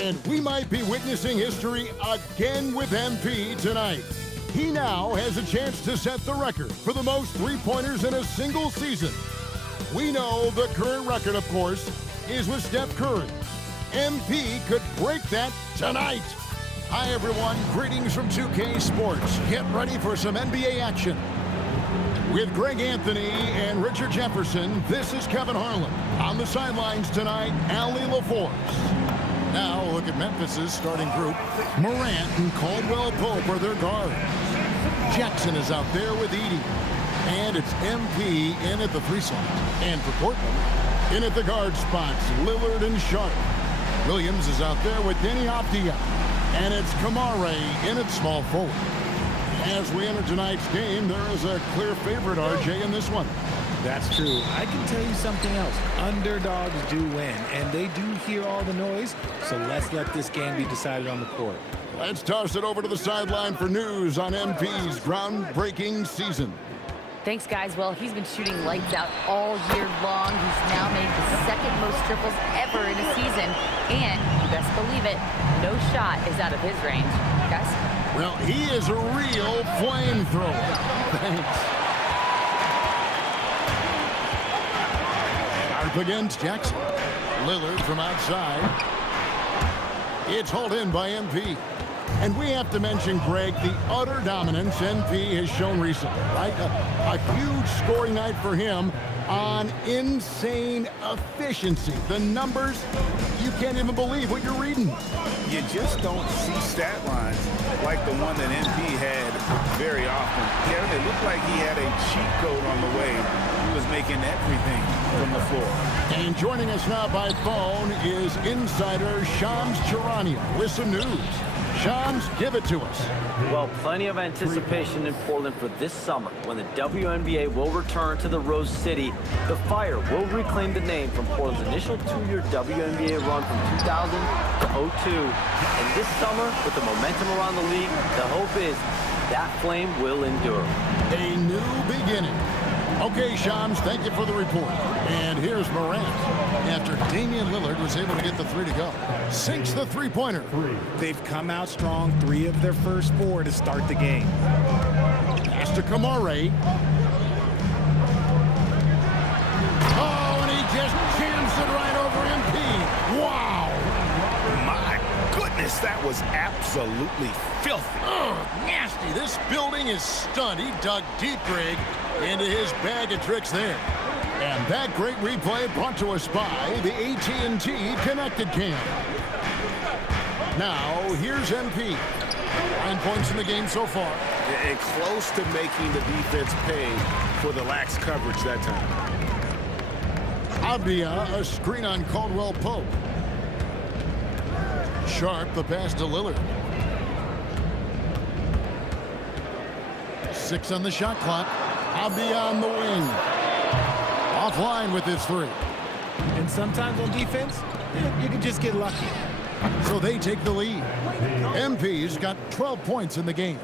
And we might be witnessing history again with MP tonight. He now has a chance to set the record for the most three-pointers in a single season. We know the current record, of course, is with Steph Curry. MP could break that tonight. Hi, everyone. Greetings from 2K Sports. Get ready for some NBA action. With Greg Anthony and Richard Jefferson, this is Kevin Harlan. On the sidelines tonight, Allie LaForce. Now, look at Memphis's starting group. Morant and Caldwell Pope are their guards. Jackson is out there with Edey. And it's MP in at the 3 slot. And for Portland, in at the guard spots, Lillard and Sharp. Williams is out there with Denny Avdia. And it's Kamare in at small forward. As we enter tonight's game, there is a clear favorite, RJ, in this one. That's true. I can tell you something else. Underdogs do win, and they do hear all the noise, so let's let this game be decided on the court. Let's toss it over to the sideline for news on MP's groundbreaking season. Thanks, guys. Well, he's been shooting lights out all year long. He's now made the second most triples ever in a season, and you best believe it, no shot is out of his range. Guys? Well, he is a real flamethrower. Thanks. Up against Jackson. Lillard from outside. It's hauled in by MP. And we have to mention, Greg, the utter dominance MP has shown recently, right? A huge scoring night for him on insane efficiency. The numbers, you can't even believe what you're reading. You just don't see stat lines like the one that MP had very often. Kevin, it looked like he had a cheat code on the way. He was making everything from the floor. And joining us now by phone is insider Shams Charania with some news. Shams, give it to us. Well, plenty of anticipation in Portland for this summer when the WNBA will return to the Rose City. The Fire will reclaim the name from Portland's initial 2-year WNBA run from 2000 to 2002. And this summer, with the momentum around the league, the hope is that flame will endure. A new beginning. Okay, Shams, thank you for the report. And here's Morant. After Damian Lillard was able to get the 3 to go. Sinks the three-pointer. They've come out strong, 3 of their first 4 to start the game. Pass to Kamare. Oh, and he just jams it right over MP. Wow. My goodness, that was absolutely filthy. Oh, nasty. This building is stunned. He dug deep, Greg, into his bag of tricks there. And that great replay brought to us by the AT&T Connected Cam. Now, here's MP. 9 points in the game so far. And close to making the defense pay for the lax coverage that time. Avdia, a screen on Caldwell Pope. Sharp, the pass to Lillard. 6 on the shot clock. Avdia on the wing. Offline with his 3. And sometimes on defense, you can just get lucky. So they take the lead. MP's got 12 points in the game.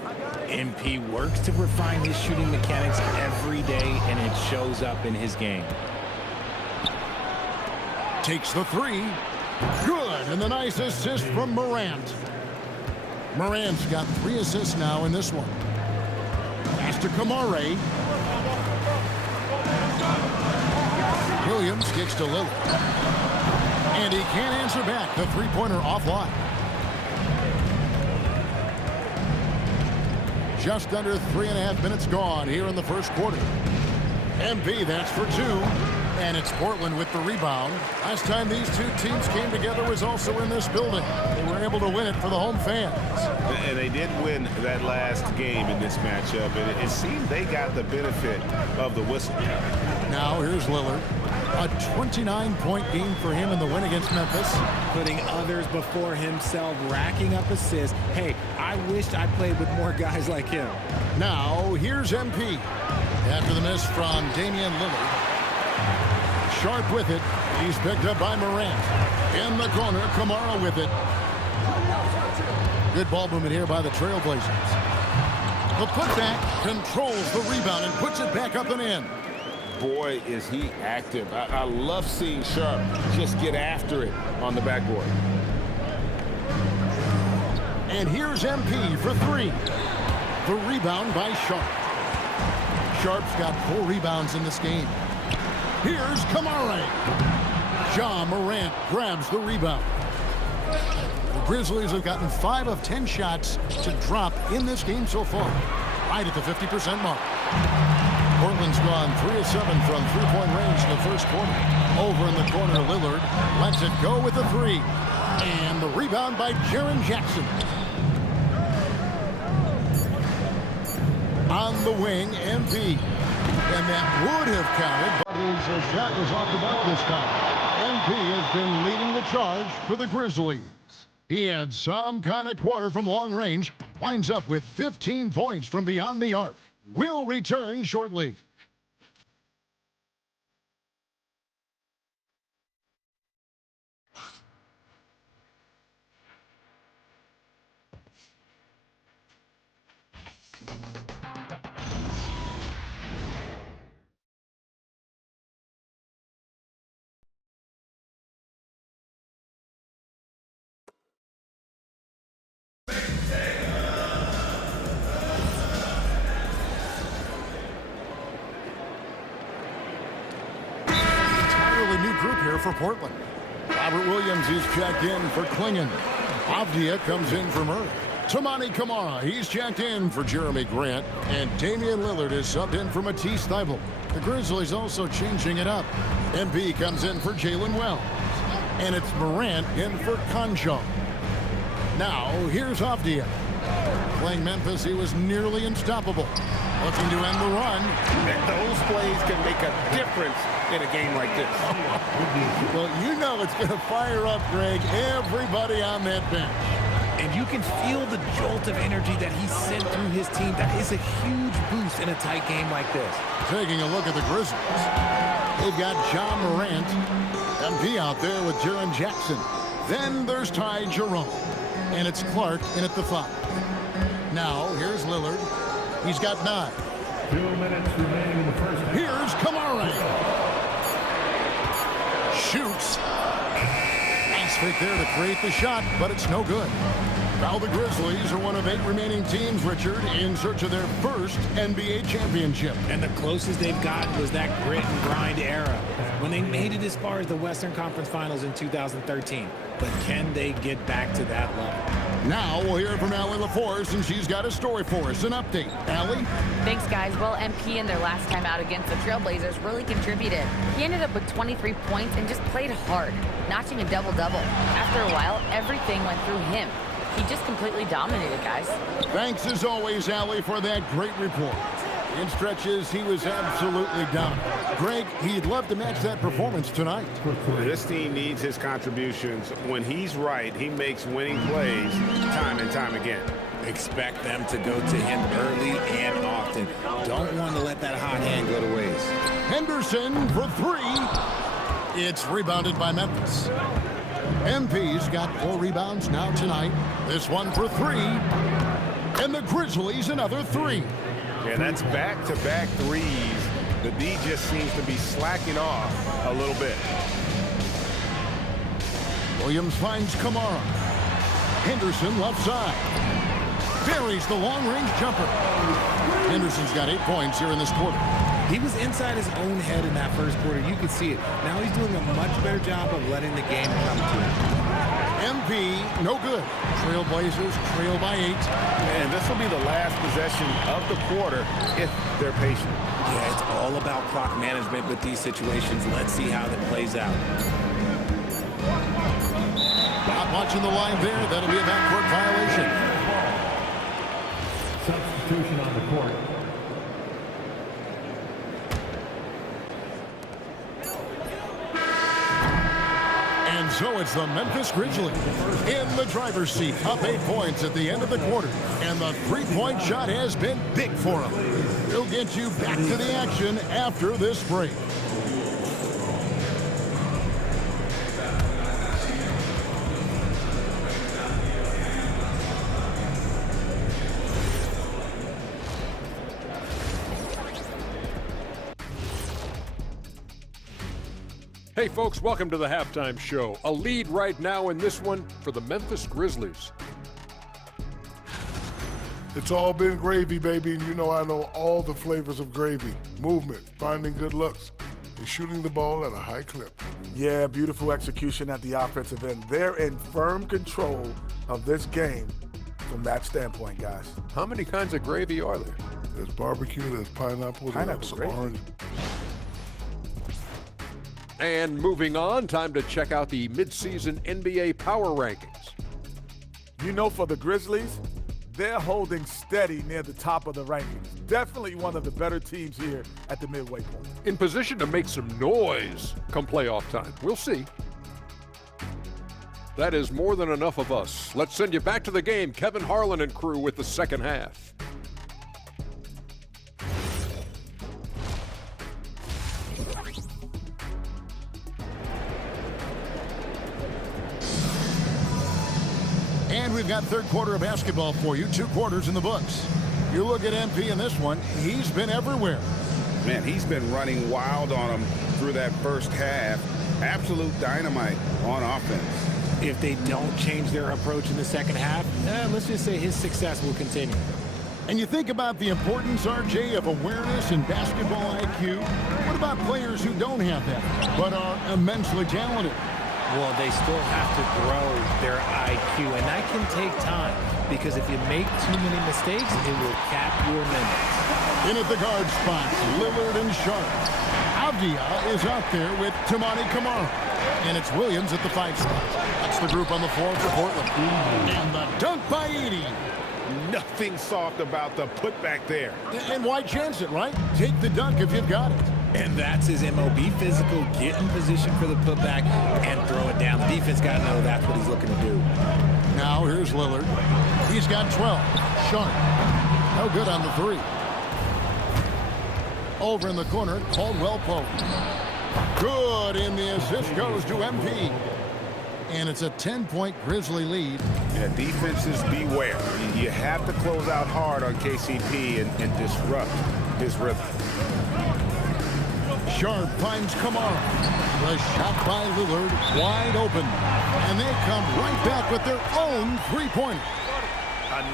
MP works to refine his shooting mechanics every day, and it shows up in his game. Takes the 3. Good, and the nice assist from Morant. Morant's got 3 assists now in this one. Pass to Kamare. Williams kicks to Lillard. And he can't answer back. The three-pointer offline. Just under 3.5 minutes gone here in the first quarter. MP, that's for 2. And it's Portland with the rebound. Last time these two teams came together was also in this building. They were able to win it for the home fans. And they did win that last game in this matchup. And it seemed they got the benefit of the whistle. Now here's Lillard. A 29-point game for him in the win against Memphis. Putting others before himself, racking up assists. Hey, I wished I played with more guys like him. Now here's MP. After the miss from Damian Lillard. Sharp with it. He's picked up by Morant. In the corner, Kamara with it. Good ball movement here by the Trailblazers. The putback controls the rebound and puts it back up and in. Boy, is he active. I love seeing Sharp just get after it on the backboard. And here's MP for 3. The rebound by Sharp. Sharp's got 4 rebounds in this game. Here's Kamara. Ja Morant grabs the rebound. The Grizzlies have gotten 5 of 10 shots to drop in this game so far, right at the 50% mark. Portland's gone 3 of 7 from three-point range in the first quarter. Over in the corner, Lillard lets it go with the 3. And the rebound by Jaren Jackson. On the wing, MP. And that would have counted, but his shot was off the mark this time. MP has been leading the charge for the Grizzlies. He had some kind of quarter from long range, winds up with 15 points from beyond the arc. We'll return shortly. New group here for Portland. Robert Williams is checked in for Klingon. Avdia comes in for Murray. Tamani Kamara, he's checked in for Jeremy Grant. And Damian Lillard is subbed in for Matisse Thybulle. The Grizzlies also changing it up. MP comes in for Jalen Wells. And it's Morant in for Concho. Now, here's Avdia. Playing Memphis, he was nearly unstoppable. Looking to end the run. And those plays can make a difference in a game like this. Well, you know it's going to fire up, Greg, everybody on that bench. And you can feel the jolt of energy that he sent through his team. That is a huge boost in a tight game like this. Taking a look at the Grizzlies. They've got Ja Morant. MP out there with Jaren Jackson. Then there's Ty Jerome. And it's Clark in at the 5. Now, here's Lillard. He's got 9. 2 minutes remaining in the first half. Here's Kamara. Shoots. Nice fake there to create the shot, but it's no good. Now the Grizzlies are one of 8 remaining teams, Richard, in search of their first NBA championship. And the closest they've gotten was that grit and grind era, when they made it as far as the Western Conference Finals in 2013. But can they get back to that level? Now we'll hear from Allie LaForce, and she's got a story for us. An update. Allie? Thanks, guys. Well, MP in their last time out against the Trailblazers really contributed. He ended up with 23 points and just played hard, notching a double-double. After a while, everything went through him. He just completely dominated, guys. Thanks, as always, Allie, for that great report. In stretches, he was absolutely dominant. Greg, he'd love to match that performance tonight. This team needs his contributions. When he's right, he makes winning plays time and time again. Expect them to go to him early and often. Don't want to let that hot hand go to waste. Henderson for 3. It's rebounded by Memphis. MP's got 4 rebounds now tonight. This one for 3. And the Grizzlies another 3. Yeah, that's back-to-back threes. The D just seems to be slacking off a little bit. Williams finds Kamara. Henderson left side. Buries the long-range jumper. Henderson's got 8 points here in this quarter. He was inside his own head in that first quarter. You could see it. Now he's doing a much better job of letting the game come to him. MP, no good. Trailblazers trail by 8. And this will be the last possession of the quarter if they're patient. Yeah, it's all about clock management with these situations. Let's see how that plays out. Not watching the line there. That'll be a backcourt violation. Substitution on the court. And so it's the Memphis Grizzlies in the driver's seat, up 8 points at the end of the quarter. And the three-point shot has been big for them. We'll get you back to the action after this break. Hey folks, welcome to the halftime show. A lead right now in this one for the Memphis Grizzlies. It's all been gravy, baby, and you know I know all the flavors of gravy. Movement, finding good looks, and shooting the ball at a high clip. Yeah, beautiful execution at the offensive end. They're in firm control of this game from that standpoint, guys. How many kinds of gravy are there? There's barbecue, there's pineapple, there's orange. And moving on, time to check out the midseason NBA power rankings. You know, for the Grizzlies, they're holding steady near the top of the rankings. Definitely one of the better teams here at the midway point. In position to make some noise come playoff time. We'll see. That is more than enough of us. Let's send you back to the game. Kevin Harlan and crew with the second half. And we've got third quarter of basketball for you. 2 quarters in the books. You look at MP in this one, he's been everywhere. Man, he's been running wild on him through that first half. Absolute dynamite on offense. If they don't change their approach in the second half, let's just say his success will continue. And you think about the importance, RJ, of awareness and basketball IQ. What about players who don't have that, but are immensely talented? Well, they still have to grow their IQ, and that can take time, because if you make too many mistakes, it will cap your minutes. In at the guard spots, Lillard and Sharp. Avdia is out there with Tamani Kamara. And it's Williams at the 5 spot. That's the group on the floor for Portland. And the dunk by Edey. Nothing soft about the putback there. And why chance it, right? Take the dunk if you've got it. And that's his MO. Be physical, get in position for the putback, and throw it down. The defense got to know that's what he's looking to do. Now here's Lillard. He's got 12. Sharp. No good on the 3. Over in the corner, Caldwell Pope. Good, and the assist goes to MP. And it's a 10-point Grizzly lead. Yeah, defenses beware. You have to close out hard on KCP and disrupt his rhythm. Sharp finds Kamara. The shot by Lillard, wide open. And they come right back with their own 3-pointer.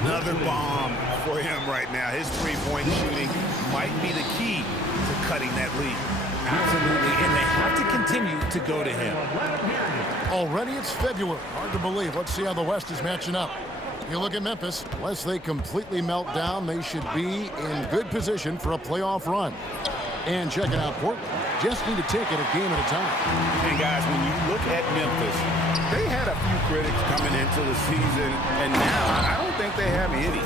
Another bomb for him right now. His 3-point shooting might be the key to cutting that lead. Absolutely, and they have to continue to go to him. Already it's February. Hard to believe. Let's see how the West is matching up. You look at Memphis. Unless they completely melt down, they should be in good position for a playoff run. And checking out Portland. Just need to take it a game at a time. And guys, when you look at Memphis, they had a few critics coming into the season, and now I don't think they have any.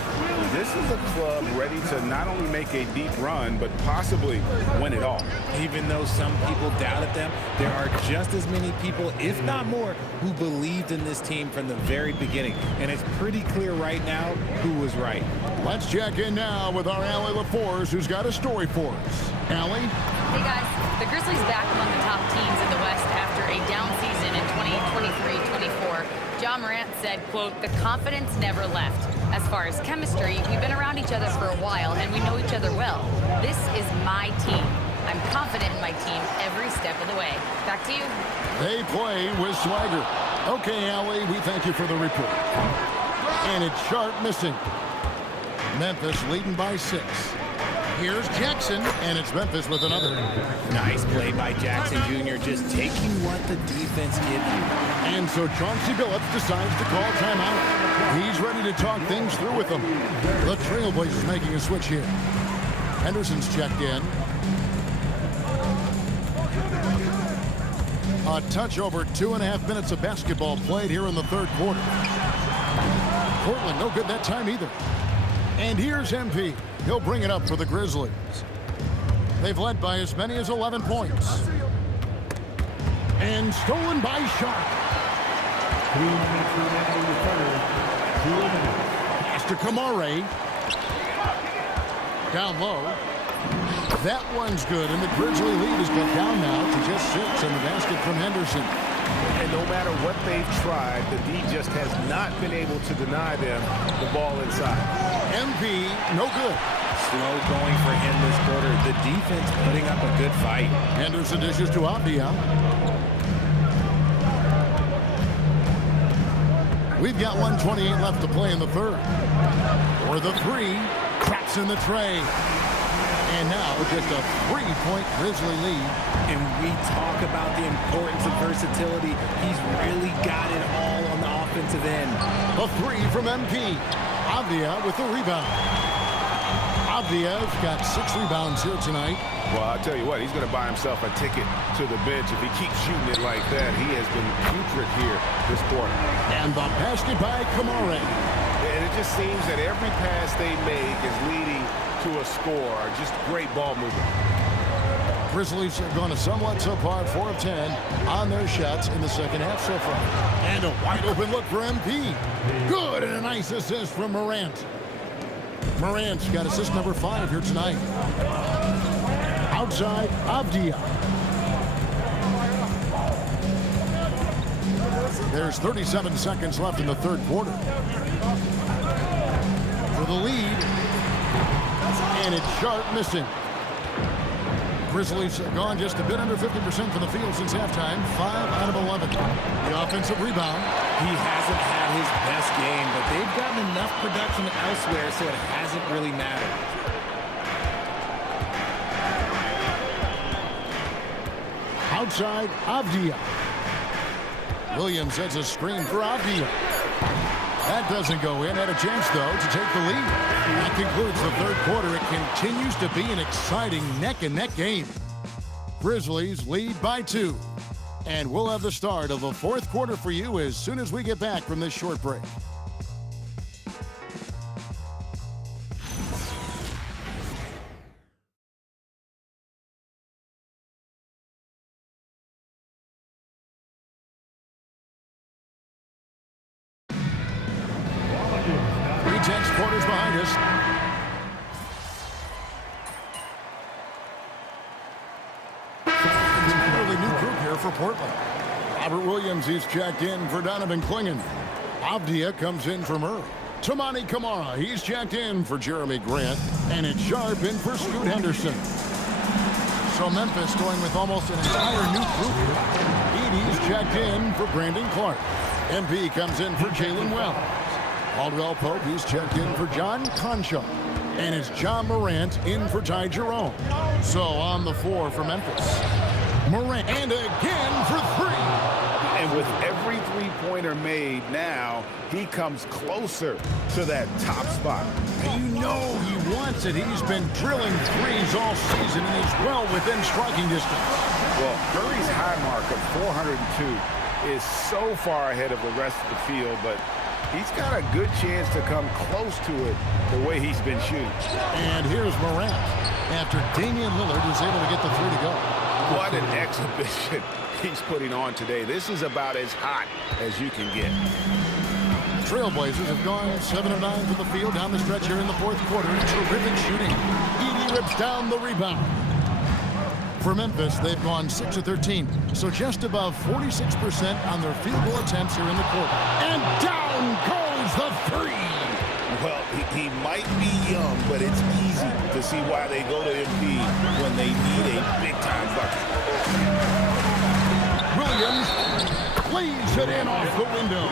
This is a club ready to not only make a deep run, but possibly win it all. Even though some people doubted them, there are just as many people, if not more, who believed in this team from the very beginning. And it's pretty clear right now who was right. Let's check in now with our Allie LaForce, who's got a story for us. Allie? Hey guys, the Grizzlies back among the top teams in the West after a down season in 2023-24. John Morant said, quote, "The confidence never left. As far as chemistry, we've been around each other for a while and we know each other well. This is my team. I'm confident in my team every step of the way." Back to you. They play with swagger. Okay, Allie, we thank you for the report. And it's Sharp missing. Memphis leading by 6. Here's Jackson, and it's Memphis with another. Nice play by Jackson Jr., just taking what the defense gives you. And so Chauncey Billups decides to call timeout. He's ready to talk things through with them. The Trailblazers making a switch here. Henderson's checked in. A touch over 2.5 minutes of basketball played here in the third quarter. Portland no good that time either. And here's MP. He'll bring it up for the Grizzlies. They've led by as many as 11 points. And stolen by Sharp. 2 minutes remaining in the third. 2 minutes. Pass to Kamara. Down low. That one's good, and the Grizzly lead is cut down now to just 6 in the basket from Henderson. And no matter what they've tried, the D just has not been able to deny them the ball inside. MP, no good. Slow going for him this quarter. The defense putting up a good fight. Henderson dishes to Avdia. We've got 1:28 left to play in the third. For the three, traps in the tray. And now just a 3-point Grizzly lead. And we talk about the importance of versatility. He's really got it all on the offensive end. A three from MP. Avdia with the rebound. Avdia's got 6 rebounds here tonight. Well, I'll tell you what, he's going to buy himself a ticket to the bench if he keeps shooting it like that. He has been putrid here this quarter. And the basket by Kamara. And it just seems that every pass they make is leading to a score. Just great ball movement. Grizzlies have gone a somewhat subpar 4 of 10 on their shots in the second half so far. And a wide open look for MP. Good, and a nice assist from Morant. Morant's got assist number 5 here tonight. Outside, Avdia. There's 37 seconds left in the third quarter. For the lead. And it's Sharp missing. Grizzlies have gone just a bit under 50% from the field since halftime. 5 out of 11. The offensive rebound. He hasn't had his best game, but they've gotten enough production elsewhere, so it hasn't really mattered. Outside, Avdia. Williams sets a screen for Avdia. That doesn't go in. Had a chance, though, to take the lead. That concludes the third quarter. It continues to be an exciting neck-and-neck game. Grizzlies lead by 2. And we'll have the start of the fourth quarter for you as soon as we get back from this short break. Quarters behind us. Entirely new group here for Portland. Robert Williams, he's checked in for Donovan Clingan. Avdia comes in for Murray. Tamani Kamara, he's checked in for Jeremy Grant. And it's Sharp in for Scoot Henderson. So Memphis going with almost an entire new group here. Edie's checked in for Brandon Clark. MP comes in for Jalen Wells. Caldwell Pope, he's checked in for John Concha. And it's John Morant in for Ty Jerome. So on the floor for Memphis. Morant, and again for 3. And with every three-pointer made now, he comes closer to that top spot. And you know he wants it. He's been drilling threes all season and he's well within striking distance. Well, Curry's high mark of 402 is so far ahead of the rest of the field, but he's got a good chance to come close to it the way he's been shooting. And here's Morant after Damian Lillard was able to get the 3 to go. What an exhibition he's putting on today. This is about as hot as you can get. Trailblazers have gone 7 of 9 from the field down the stretch here in the fourth quarter. Terrific shooting. Edie rips down the rebound. For Memphis, they've gone 6 of 13, so just above 46% on their field goal attempts here in the quarter. And down goes the 3. Well, he might be young, but it's easy to see why they go to MP when they need a big-time bucket. Williams lays it in off the window.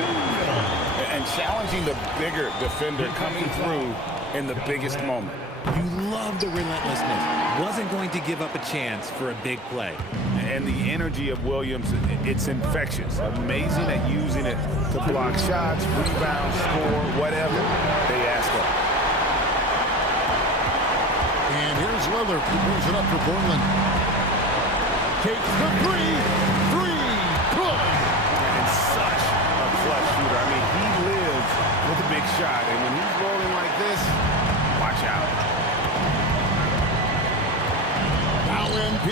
And challenging the bigger defender coming through in the biggest moment. You love the relentlessness. Wasn't going to give up a chance for a big play. And the energy of Williams, it's infectious. Amazing at using it to block shots, rebound, score, whatever they ask of. And here's Lillard, who brings it up for Portland. Takes the 3. 3, good. And such a clutch shooter. I mean, he lives with a big shot. And when he's rolling like this, watch out. Now MP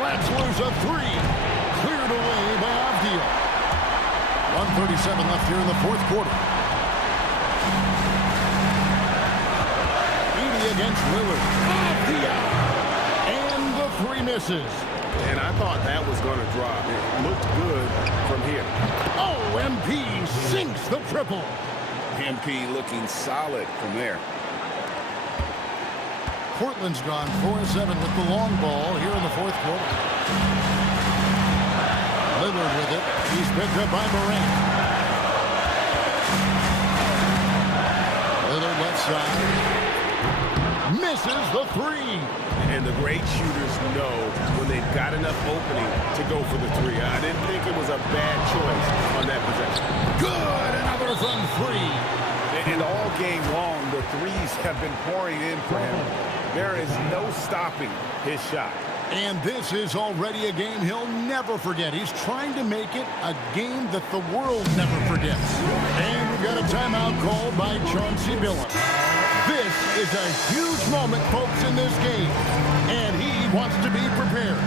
lets loose a 3. Cleared away by Avdia. 1:37 left here in the fourth quarter. Edie against Lillard. Avdia. And the 3 misses. And I thought that was going to drop. It looked good from here. Oh, MP sinks the triple. MP looking solid from there. Portland's gone 4 of 7 with the long ball here in the fourth quarter. Lillard with it. He's picked up by Morant. side. Misses the three. And the great shooters know when they've got enough opening to go for the three. I didn't think it was a bad choice on that possession. Good, another from three. And all game long, the threes have been pouring in for him. There is no stopping his shot. And this is already a game he'll never forget. He's trying to make it a game that the world never forgets. And we've got a timeout called by Chauncey Billups. This is a huge moment, folks, in this game. And he wants to be prepared.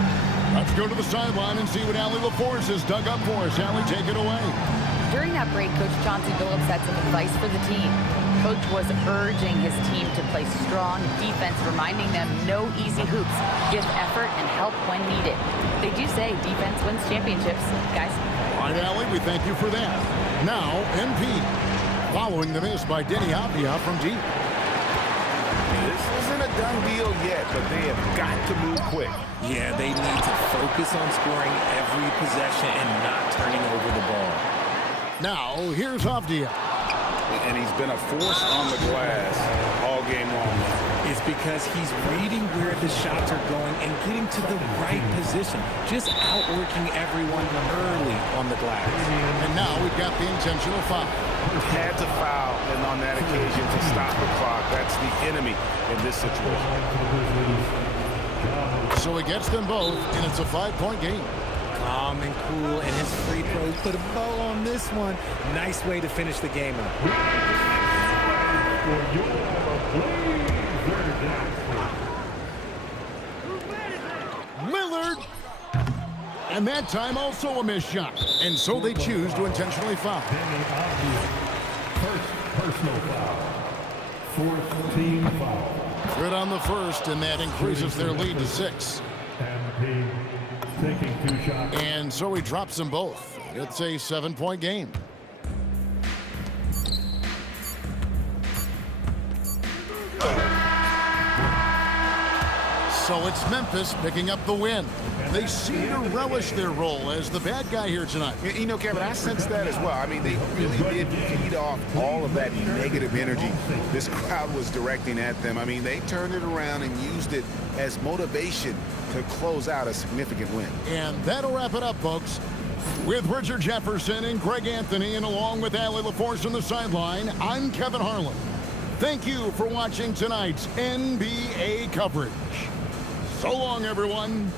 Let's go to the sideline and see what Allie LaForce has dug up for us. Allie, take it away. During that break, Coach Chauncey Billups had some advice for the team. Coach was urging his team to play strong defense, reminding them no easy hoops, give effort and help when needed. They do say defense wins championships, guys. All right, Allie, we thank you for that. Now, MP. Following the miss by Denny Avdia from deep. This isn't a done deal yet, but they have got to move quick. Yeah, they need to focus on scoring every possession and not turning over the ball. Now, here's Avdia. And he's been a force on the glass all game long. It's because he's reading where the shots are going and getting to the right position, just outworking everyone early on the glass. And now we've got the intentional foul. Had to foul, and on that occasion to stop the clock. That's the enemy in this situation. So he gets them both, and it's a 5-point game. Calm and cool, and his free throw put a bow on this one. Nice way to finish the game up. Lillard. And that time also a missed shot. And so they choose to intentionally foul. First personal foul. Fourth team foul. Good on the first, and that increases their lead to 6. Taking 2 shots. And so he drops them both. It's a 7-point game. So it's Memphis picking up the win. They seem to relish their role as the bad guy here tonight. You know, Kevin, I sense that as well. I mean, they really did feed off all of that negative energy this crowd was directing at them. I mean, they turned it around and used it as motivation to close out a significant win. And that'll wrap it up, folks. With Richard Jefferson and Greg Anthony, and along with Allie LaForce on the sideline, I'm Kevin Harlan. Thank you for watching tonight's NBA coverage. So long, everyone.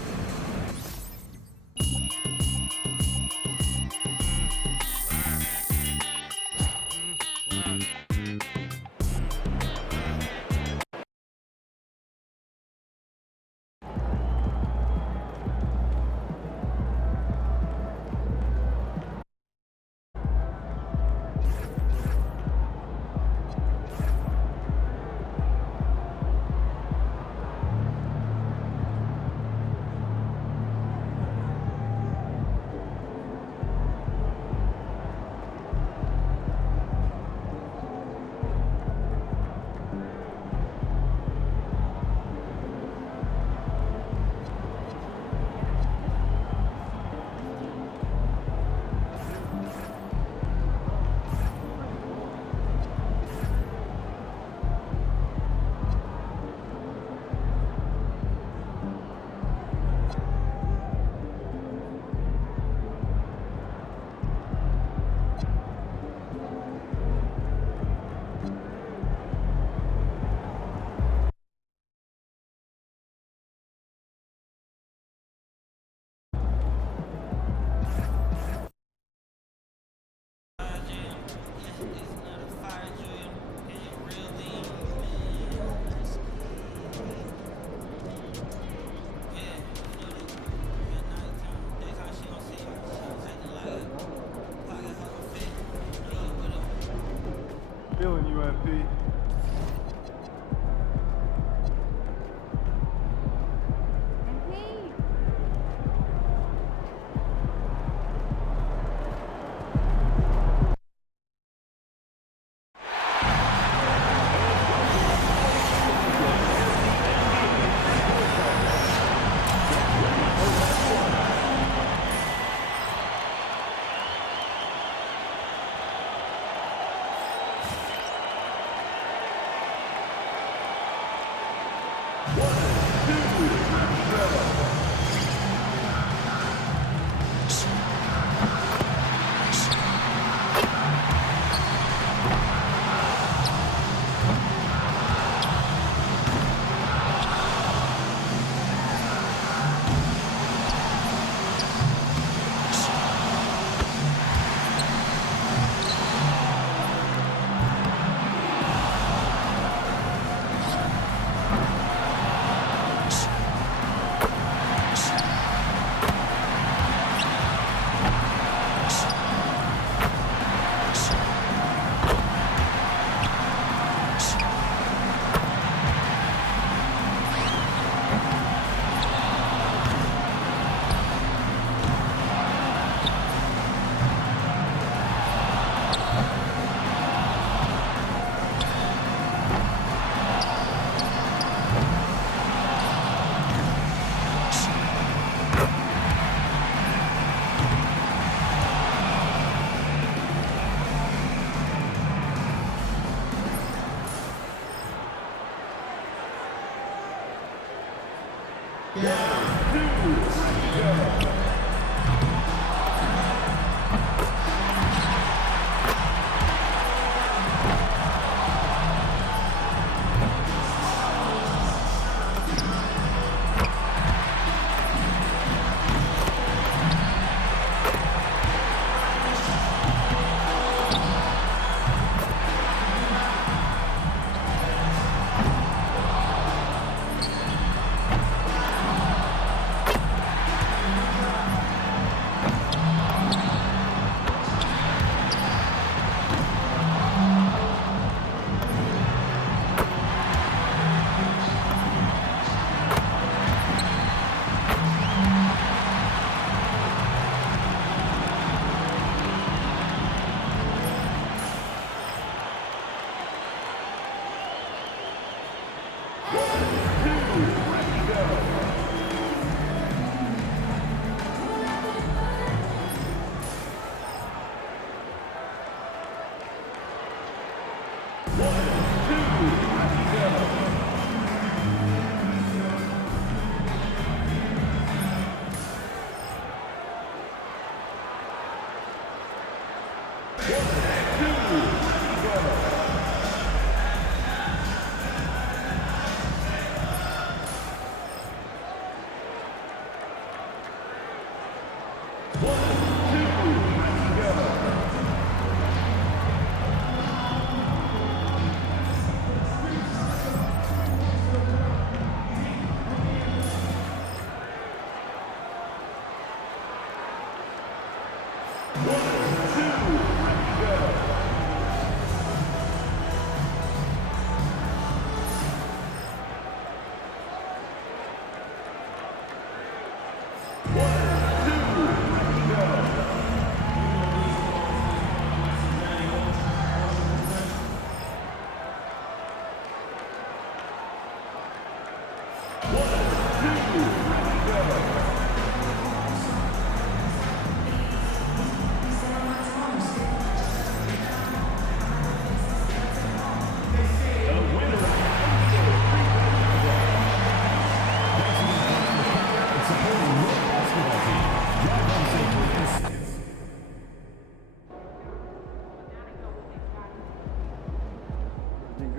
Feeling you, MP.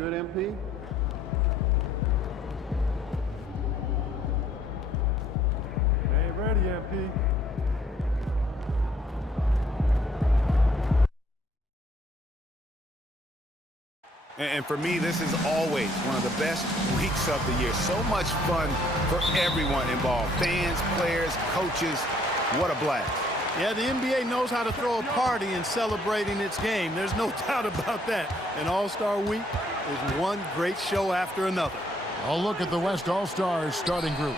Good, MP? Ain't ready, MP. And for me, this is always one of the best weeks of the year. So much fun for everyone involved. Fans, players, coaches. What a blast. Yeah, the NBA knows how to throw a party in celebrating its game. There's no doubt about that. An All-Star Week is one great show after another. A look at the West All-Stars starting group.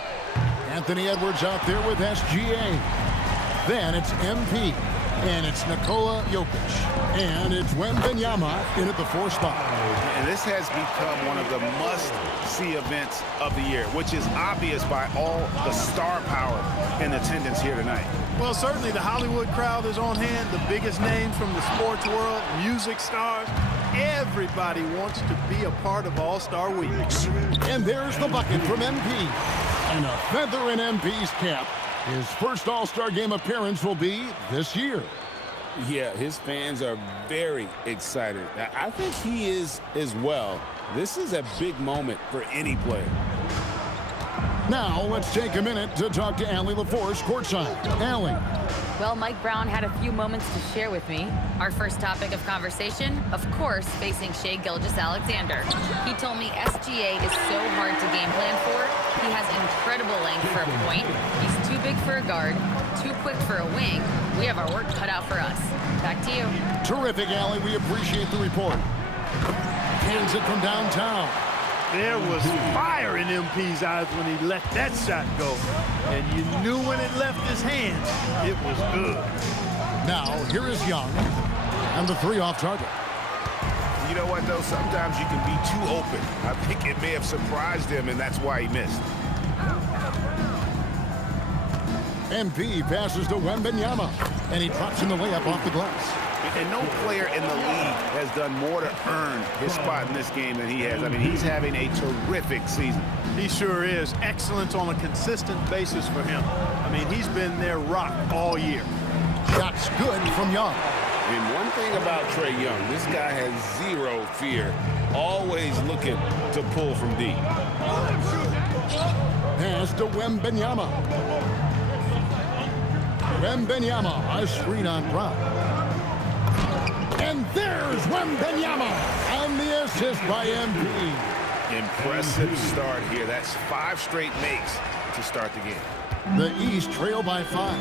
Anthony Edwards out there with SGA. Then it's MP. And it's Nikola Jokic. And it's Wembanyama in at the 4th spot. And this has become one of the must-see events of the year, which is obvious by all the star power in attendance here tonight. Well, certainly the Hollywood crowd is on hand. The biggest names from the sports world, music stars. Everybody wants to be a part of All-Star Week. And there's the bucket from MP. And a feather in MP's cap. His first All-Star Game appearance will be this year. Yeah, his fans are very excited. I think he is as well. This is a big moment for any player. Now, let's take a minute to talk to Allie LaForce courtside. Allie. Well, Mike Brown had a few moments to share with me. Our first topic of conversation, of course, facing Shai Gilgeous-Alexander. He told me SGA is so hard to game plan for. He has incredible length for a point. He's too big for a guard, too quick for a wing. We have our work cut out for us. Back to you. Terrific, Allie. We appreciate the report. Hands it from downtown. There was fire in MP's eyes when he let that shot go. And you knew when it left his hands, it was good. Now, here is Young. And the three off target. You know what, though? Sometimes you can be too open. I think it may have surprised him, and that's why he missed. MP passes to Wembanyama. And he drops in the layup off the glass. And no player in the league has done more to earn his spot in this game than he has. I mean, he's having a terrific season. He sure is. Excellence on a consistent basis for him. I mean, he's been their rock all year. Shots good from Young. I mean, one thing about Trae Young, this guy has zero fear. Always looking to pull from deep. Pass to Wembanyama. Wembanyama, a screen on Brown. And there's Wembanyama on the assist by MP. Impressive start here. That's 5 straight makes to start the game. The East trail by 5.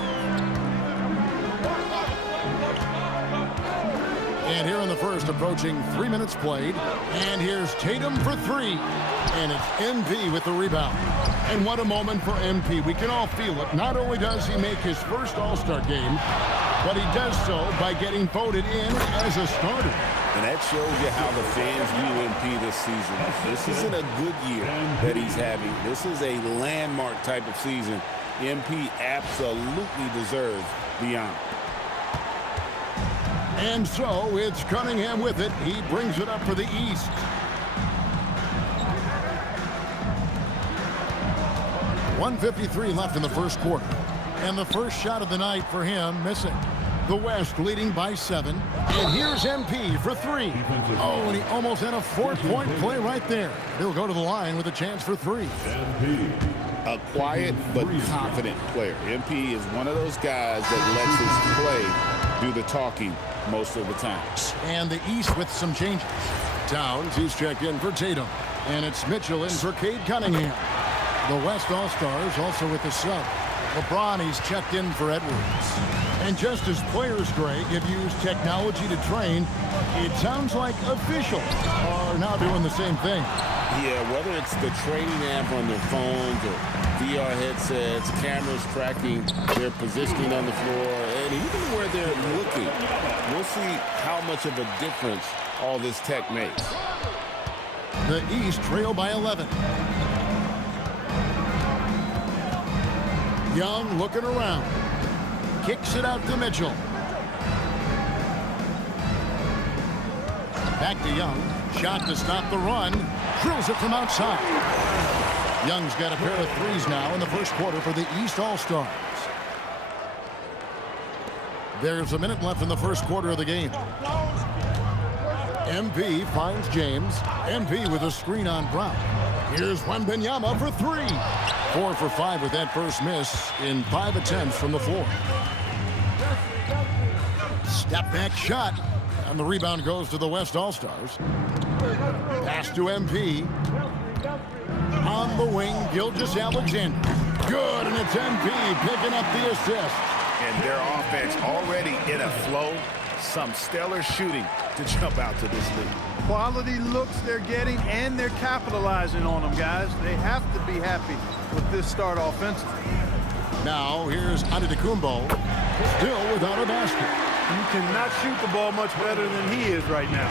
And here in the first, approaching 3 minutes played. And here's Tatum for 3. And it's MP with the rebound. And what a moment for MP. We can all feel it. Not only does he make his first All-Star game, but he does so by getting voted in as a starter. And that shows you how the fans view MP this season. This isn't a good year that he's having. This is a landmark type of season. MP absolutely deserves the honor. And so it's Cunningham with it. He brings it up for the East. .153 left in the first quarter. And the first shot of the night for him missing. The West leading by 7. And here's MP for 3. Oh, and he almost had a 4-point play right there. He'll go to the line with a chance for 3. A quiet but confident player. MP is one of those guys that lets his play do the talking most of the time. And the East with some changes. Towns, he's checked in for Tatum. And it's Mitchell in for Cade Cunningham. The West All-Stars also with the sub. LeBron, he's checked in for Edwards. And just as players, Greg, have used technology to train, it sounds like officials are now doing the same thing. Yeah, whether it's the training app on their phones or VR headsets, cameras tracking their positioning on the floor, and even where they're looking, we'll see how much of a difference all this tech makes. The East trail by 11. Young looking around. Kicks it out to Mitchell. Back to Young. Shot to stop the run. Drills it from outside. Young's got a pair of threes now in the first quarter for the East All-Stars. There's a minute left in the first quarter of the game. MP finds James. MP with a screen on Brown. Here's Wembanyama for 3. 4 for 5 with that first miss in 5 attempts from the floor. Step back shot. And the rebound goes to the West All-Stars. Pass to MP. On the wing, Gilgeous-Alexander. Good, and it's MP picking up the assist. And their offense already in a flow. Some stellar shooting to jump out to this lead. Quality looks they're getting, and they're capitalizing on them, guys. They have to be happy with this start offensively. Now, here's Antetokounmpo, still without a basket. You cannot shoot the ball much better than he is right now.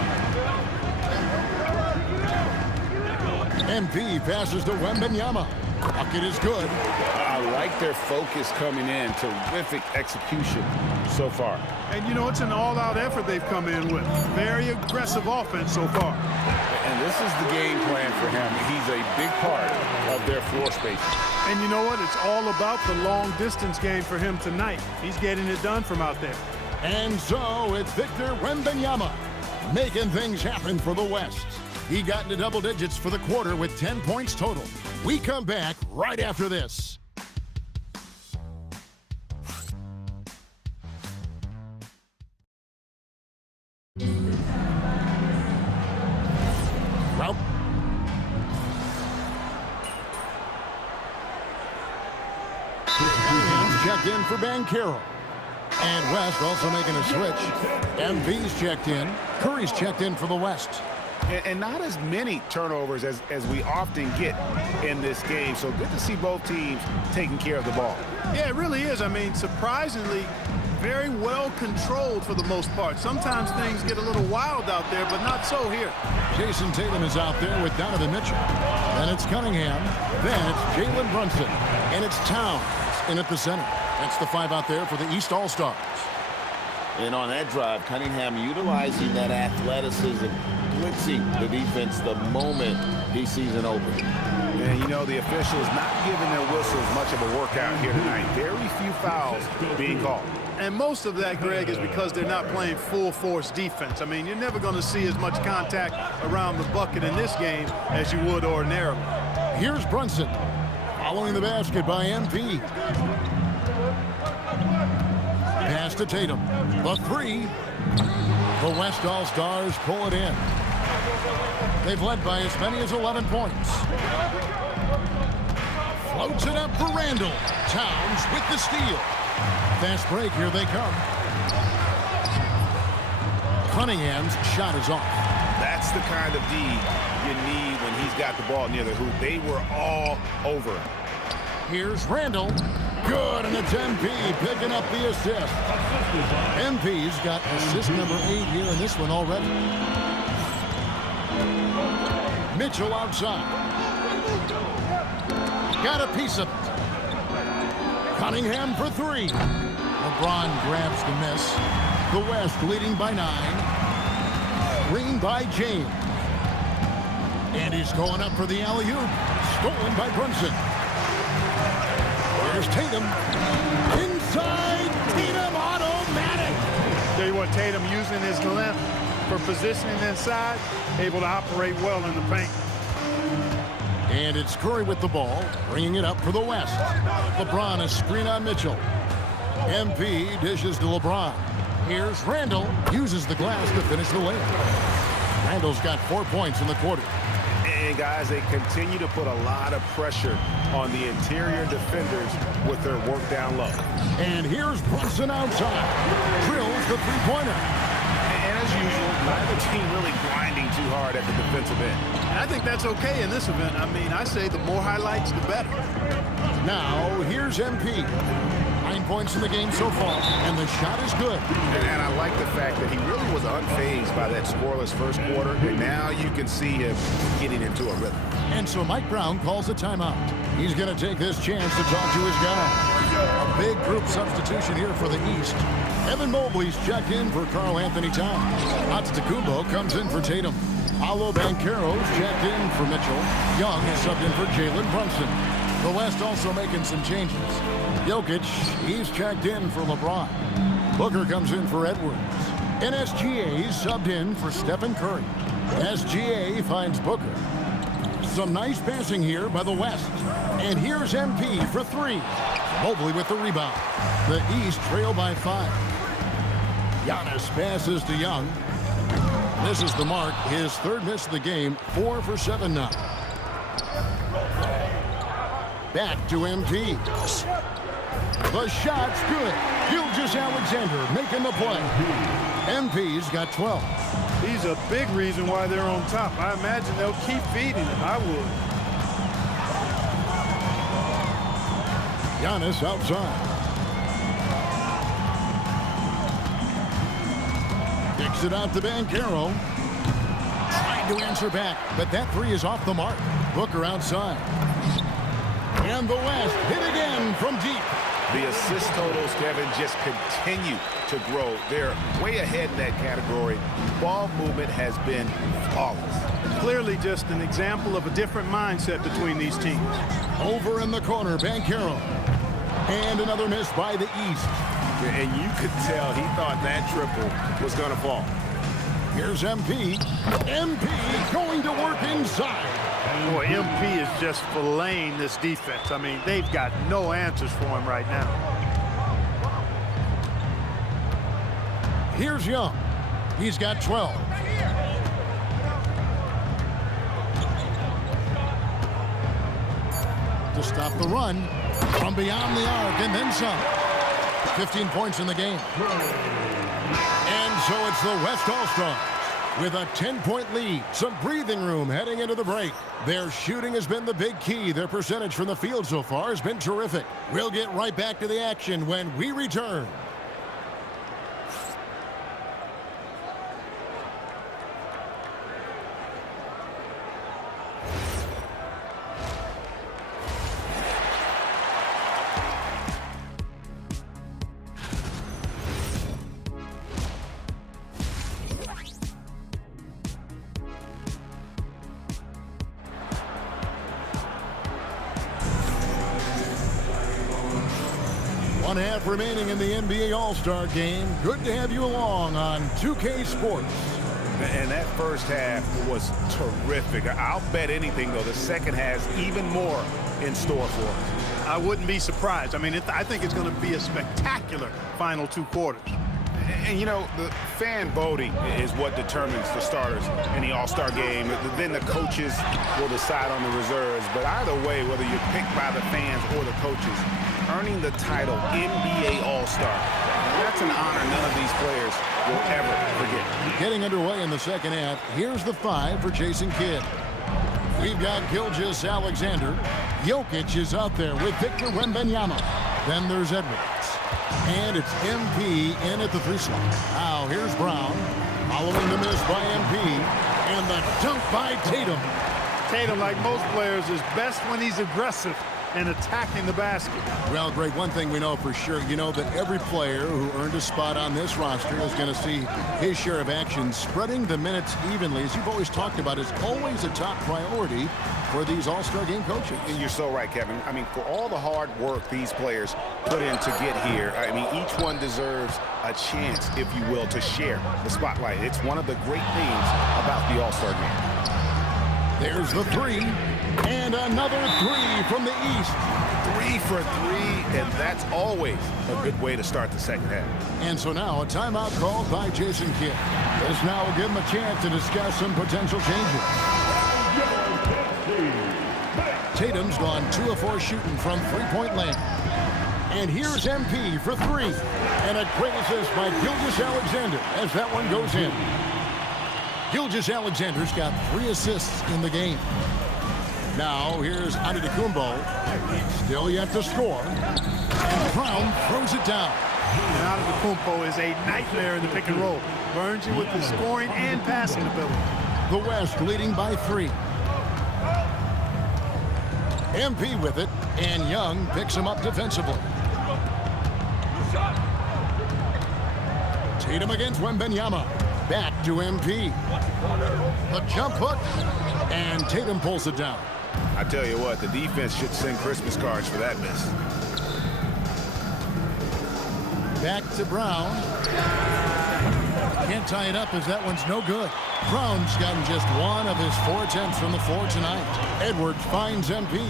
MP passes to Wembanyama. Bucket is good. I I like their focus coming in. Terrific execution so far. And, you know, it's an all-out effort they've come in with. Very aggressive offense so far. And this is the game plan for him. He's a big part of their floor space. And you know what? It's all about the long-distance game for him tonight. He's getting it done from out there. And so it's Victor Wembanyama making things happen for the West. He got into double digits for the quarter with 10 points total. We come back right after this. Well, checked in for Banchero. And West also making a switch. MV's checked in. Curry's checked in for the West. And not as many turnovers as we often get in this game. So good to see both teams taking care of the ball. Yeah, it really is. I mean, surprisingly, very well controlled for the most part. Sometimes things get a little wild out there, but not so here. Jason Tatum is out there with Donovan Mitchell. Then it's Cunningham. Then it's Jalen Brunson. And it's Towns in at the center. That's the five out there for the East All-Stars. And on that drive, Cunningham utilizing that athleticism, blitzing the defense the moment he sees an opening. And you know, the officials not giving their whistles much of a workout here tonight. Very few fouls being called. And most of that, Greg, is because they're not playing full-force defense. I mean, you're never going to see as much contact around the bucket in this game as you would ordinarily. Here's Brunson following the basket by MP. Pass to Tatum. The three. The West All-Stars pull it in. They've led by as many as 11 points. Floats it up for Randall. Towns with the steal. Fast break, here they come. Cunningham's shot is off. That's the kind of D you need when he's got the ball near the hoop. They were all over him. Here's Randall. Good, and it's MP picking up the assist. MP's got assist number 8 here in this one already. Mitchell outside. Got a piece of it. Cunningham for three. LeBron grabs the miss. The West leading by 9. Green by James. And he's going up for the alley-oop. Stolen by Brunson. There's Tatum. Inside, Tatum automatic. Tell you what, Tatum using his length for positioning inside, able to operate well in the paint. And it's Curry with the ball, bringing it up for the West. LeBron a screen on Mitchell. MP dishes to LeBron. Here's Randall, uses the glass to finish the layup. Randall's got 4 points in the quarter. And guys, they continue to put a lot of pressure on the interior defenders with their work down low. And here's Brunson outside. Drills the three-pointer. And as usual, neither team really grinding too hard at the defensive end. And I think that's okay in this event. I mean, I say the more highlights, the better. Now, here's MP. 9 points in the game so far, and the shot is good. And I like the fact that he really was unfazed by that scoreless first quarter, and now you can see him getting into a rhythm. And so Mike Brown calls a timeout. He's going to take this chance to talk to his guy. A big group substitution here for the East. Evan Mobley's checked in for Karl Anthony Towns. Antetokounmpo comes in for Tatum. Paolo Banchero's checked in for Mitchell. Young is subbed in for Jalen Brunson. The West also making some changes. Jokic, he's checked in for LeBron. Booker comes in for Edwards. And SGA's subbed in for Stephen Curry. SGA finds Booker. Some nice passing here by the West. And here's MP for three. Mobley with the rebound. The East trail by 5. Giannis passes to Young. Misses the mark. His third miss of the game. 4 for 7 now. Back to MP. The shot's good. Gilgeous-Alexander making the play. MP's got 12. He's a big reason why they're on top. I imagine they'll keep feeding him. I would. Giannis outside. Kicks it out to Banchero. Trying to answer back, but that three is off the mark. Booker outside. And the West hit again from deep. The assist totals, Kevin, just continue to grow. They're way ahead in that category. Ball movement has been flawless. Clearly just an example of a different mindset between these teams. Over in the corner, Banchero. And another miss by the East. And you could tell he thought that triple was going to fall. Here's MP. MP going to work inside. Boy, MP is just filleting this defense. I mean, they've got no answers for him right now. Here's Young. He's got 12. To stop the run from beyond the arc and then some. 15 points in the game. And so it's the West All-Stars with a 10-point lead. Some breathing room heading into the break. Their shooting has been the big key. Their percentage from the field so far has been terrific. We'll get right back to the action when we return. One half remaining in the NBA All-Star game. Good to have you along on 2K Sports. And that first half was terrific. I'll bet anything, though, the second has even more in store for us. I wouldn't be surprised. I mean, I think it's going to be a spectacular final two quarters. And, you know, the fan voting is what determines the starters in the All-Star game. Then the coaches will decide on the reserves. But either way, whether you're picked by the fans or the coaches, earning the title NBA All-Star, that's an honor none of these players will ever forget. Getting underway in the second half, here's the 5 for Jason Kidd. We've got Gilgeous Alexander. Jokic is out there with Victor Wembanyama. Then there's Edwards. And it's MP in at the 3 slot. Now here's Brown. Following the miss by MP. And the dunk by Tatum. Tatum, like most players, is best when he's aggressive and attacking the basket. Well, Greg, one thing we know for sure, you know that every player who earned a spot on this roster is going to see his share of action. Spreading the minutes evenly, as you've always talked about, is always a top priority for these All-Star game coaches. And you're so right, Kevin. I mean, for all the hard work these players put in to get here, I mean, each one deserves a chance, if you will, to share the spotlight. It's one of the great things about the All-Star game. There's the 3, and another 3 from the East. 3 for 3, and that's always a good way to start the second half. And so now a timeout called by Jason Kidd. This now will give him a chance to discuss some potential changes. Tatum's gone 2 of 4 shooting from three-point land. And here's MP for 3. And a great assist by Gilgeous Alexander as that one goes in. Gilgeous Alexander's got 3 assists in the game. Now here's Antetokounmpo, still yet to score. And Brown throws it down. And Antetokounmpo is a nightmare in the pick and roll. Burns you with the scoring and passing ability. The West leading by 3. MP with it, and Young picks him up defensively. Tatum against Wembanyama. Back to MP. The jump hook, and Tatum pulls it down. I tell you what, the defense should send Christmas cards for that miss. Back to Brown. Can't tie it up as that one's no good. Brown's gotten just 1 of his 4 attempts from the floor tonight. Edwards finds MP.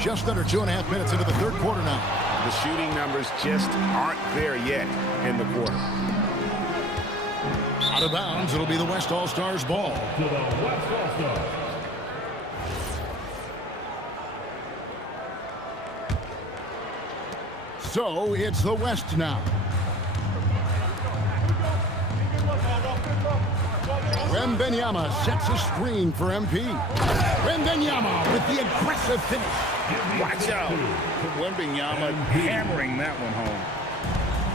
Just under 2.5 minutes into the third quarter now. The shooting numbers just aren't there yet in the quarter. Out of bounds, it'll be the West All-Stars ball. To the West All-Stars. So it's the West now. Wembanyama sets a screen for MP. Wembanyama with the aggressive finish. Watch out. Wembanyama hammering that one home.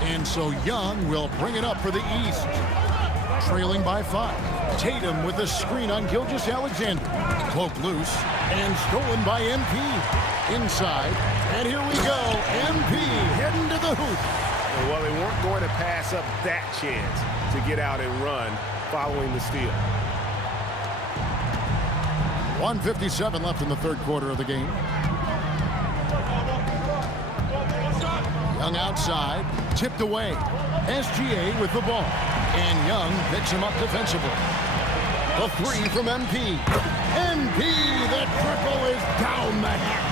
And so Young will bring it up for the East. trailing by 5. Tatum with a screen on Gilgeous-Alexander. Cloak loose and stolen by MP. Inside, and here we go. MP heading to the hoop. Well, they weren't going to pass up that chance to get out and run following the steal. 1:57 left in the third quarter of the game. Young outside, tipped away. SGA with the ball. And Young picks him up defensively. The three from MP. MP, the triple is down the hatch.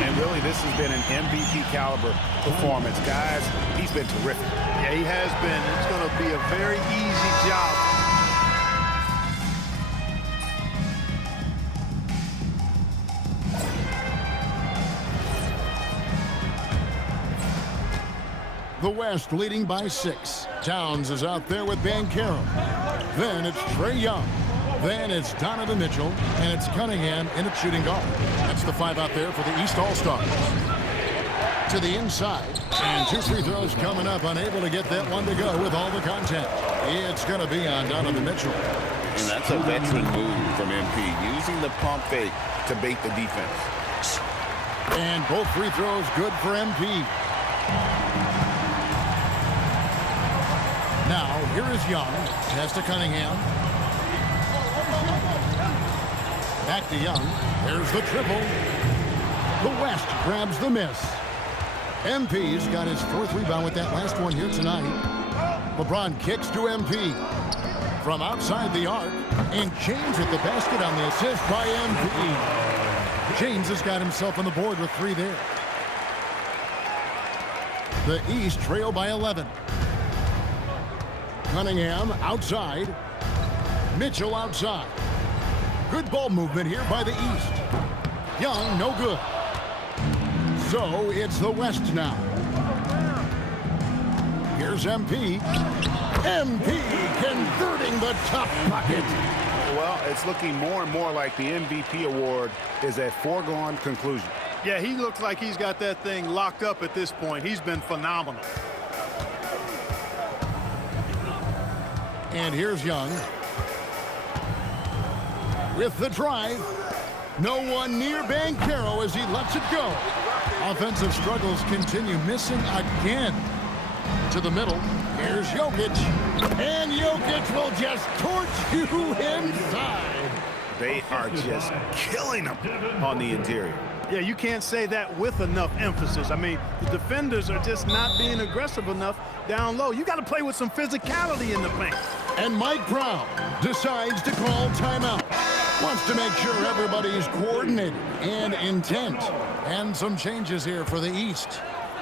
And really, this has been an MVP caliber performance. Guys, he's been terrific. Yeah, he has been. It's going to be a very easy job. The West leading by 6. Towns is out there with Banchero. Then it's Trae Young. Then it's Donovan Mitchell. And it's Cunningham in at shooting guard. That's the 5 out there for the East All-Stars. To the inside. And 2 free throws coming up. Unable to get that one to go with all the content. It's going to be on Donovan Mitchell. And that's a veteran move from MP, using the pump fake to bait the defense. And both free throws good for MP. Now, here is Young. Pass to Cunningham. Back to Young. There's the triple. The West grabs the miss. MP's got his 4th rebound with that last one here tonight. LeBron kicks to MP. From outside the arc. And James with the basket on the assist by MP. James has got himself on the board with 3 there. The East trail by 11. Cunningham outside. Mitchell outside. Good ball movement here by the East. Young, no good. So it's the West now. Here's MP. MP converting the top bucket. Well, it's looking more and more like the MVP award is a foregone conclusion. Yeah, he looks like he's got that thing locked up at this point. He's been phenomenal. And here's Young. With the drive. No one near Banchero as he lets it go. Offensive struggles continue, missing again. To the middle. Here's Jokic. And Jokic will just torch you inside. They are just killing them on the interior. Yeah, you can't say that with enough emphasis. I mean, the defenders are just not being aggressive enough down low. You got to play with some physicality in the paint. And Mike Brown decides to call timeout. Wants to make sure everybody's coordinated and intent. And some changes here for the East.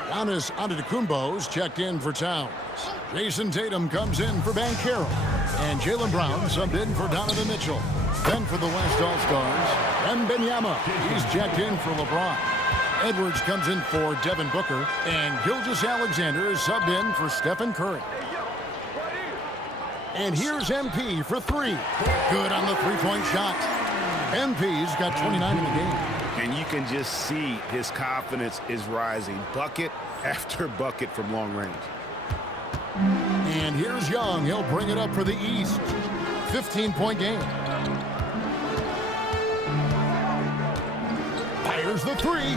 Giannis Antetokounmpo's checked in for Towns. Jason Tatum comes in for Banchero. And Jaylen Brown subbed in for Donovan Mitchell. Then for the West All-Stars, Wembanyama. He's checked in for LeBron. Edwards comes in for Devin Booker. And Gilgeous-Alexander is subbed in for Stephen Curry. And here's MP for 3. Good on the three-point shot. MP's got 29 in the game. And you can just see his confidence is rising. Bucket after bucket from long range. And here's Young. He'll bring it up for the East. 15-point game. Fires the 3.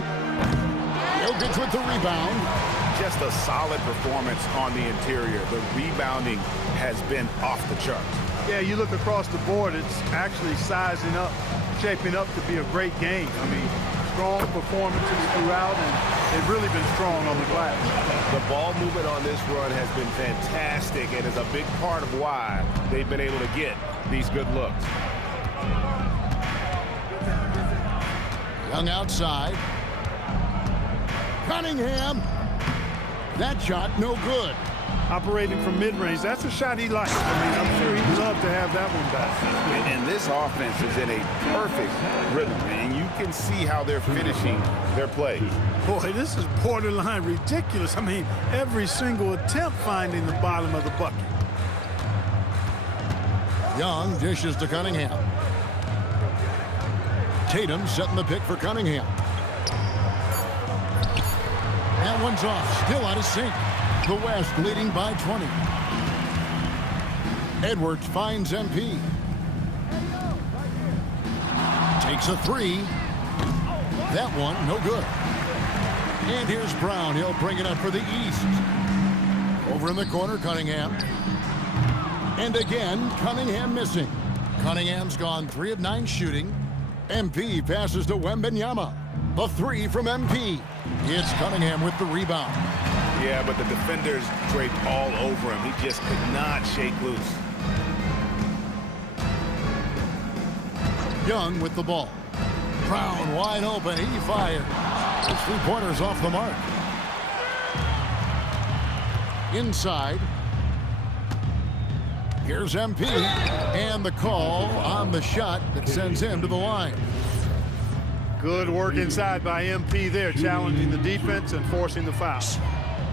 Jokic with the rebound. Just a solid performance on the interior. The rebounding has been off the charts. Yeah, you look across the board, it's actually sizing up, shaping up to be a great game. I mean, strong performances throughout, and they've really been strong on the glass. The ball movement on this run has been fantastic and is a big part of why they've been able to get these good looks. Young outside. Cunningham. That shot no good. Operating from mid-range, that's a shot he likes. I mean, I'm sure he'd love to have that one back. And this offense is in a perfect rhythm, and you can see how they're finishing their plays. Boy, this is borderline ridiculous. I mean, every single attempt finding the bottom of the bucket. Young dishes to Cunningham. Tatum setting the pick for Cunningham. That one's off, still out of sync. The West leading by 20. Edwards finds MP. Takes a three. That one, no good. And here's Brown. He'll bring it up for the East. Over in the corner, Cunningham. And again, Cunningham missing. Cunningham's gone 3 of 9 shooting. MP passes to Wembanyama. The three from MP. It's Cunningham with the rebound. Yeah, but the defenders draped all over him. He just could not shake loose. Young with the ball. Brown wide open. He fired. The three-pointer's off the mark. Inside. Here's MP. And the call on the shot that sends him to the line. Good work inside by MP there, challenging the defense and forcing the foul.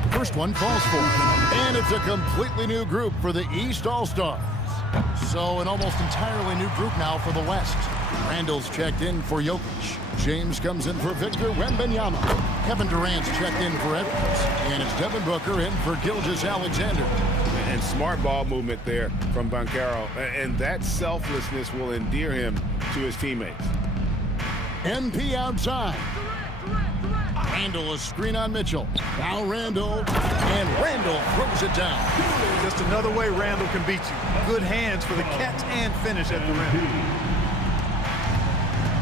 First one falls for him. And it's a completely new group for the East All-Stars. So an almost entirely new group now for the West. Randall's checked in for Jokic. James comes in for Victor Wembanyama. Kevin Durant's checked in for Edwards. And it's Devin Booker in for Gilgeous-Alexander. And smart ball movement there from Banchero. And that selflessness will endear him to his teammates. MP outside. Randall, a screen on Mitchell. Now Randall. And Randall throws it down. Just another way Randall can beat you. Good hands for the catch and finish at the rim.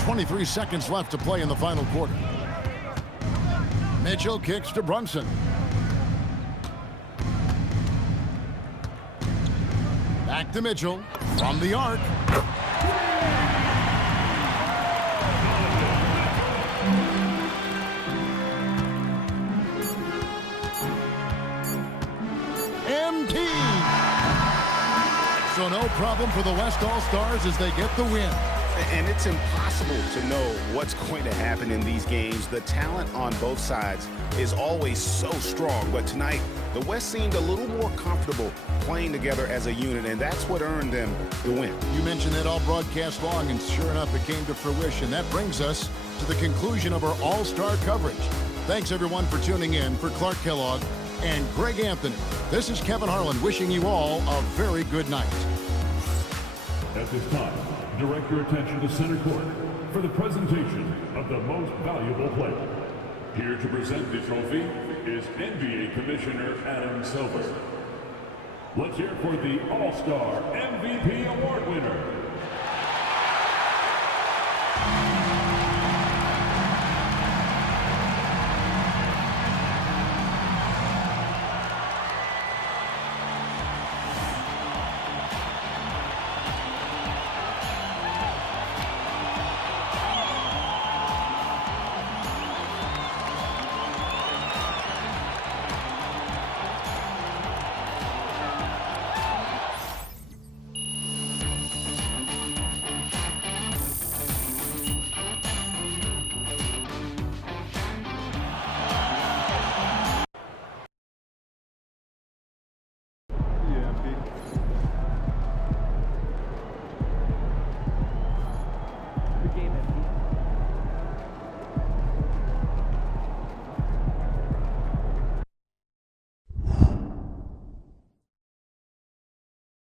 23 seconds left to play in the final quarter. Mitchell kicks to Brunson. Back to Mitchell from the arc. MP. So no problem for the West All-Stars as they get the win. And it's impossible to know what's going to happen in these games. The talent on both sides is always so strong. But tonight, the West seemed a little more comfortable playing together as a unit, and that's what earned them the win. You mentioned that all broadcast long, and sure enough, it came to fruition. That brings us to the conclusion of our all-star coverage. Thanks, everyone, for tuning in. For Clark Kellogg and Greg Anthony, this is Kevin Harlan wishing you all a very good night. At this time, direct your attention to center court for the presentation of the most valuable player. Here to present the trophy is NBA Commissioner Adam Silver. Let's hear for the All-Star MVP Award winner,